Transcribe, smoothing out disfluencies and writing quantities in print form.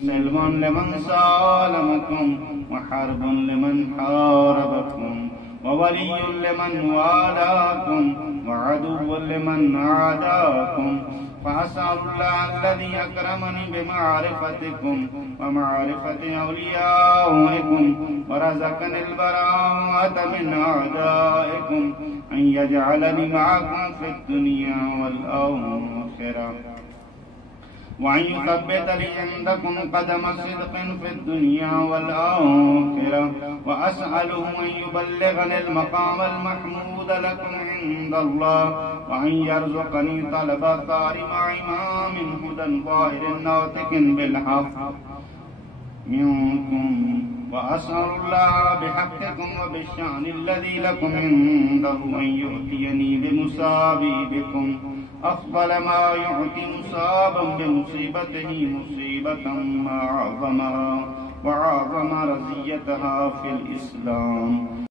سلم لمن سالمكم وحرب لمن حاربكم وولي لمن والاكم وعدو لمن عاداكم فأسأل الله الذي أكرمني بمعرفتكم ومعرفة أوليائكم ورزقني البراءة من أعدائكم أن يجعلني معكم في الدنيا والآخرة وأن يثبت لي عندكم قدم صدق في الدنيا والآخرة وأسأله أن يبلغني المقام المحمود لكم عند الله وأن يرزقني طلب ثار مع إمام هدى ظاهر ناطق بالحق منكم وأسأل الله بحقكم وبالشأن الذي لكم عنده أن يؤتيني بمصابي بكم أفضل ما يعطي مصابا بمصيبته مصيبة ما عظمها وعظم رزيتها في الإسلام.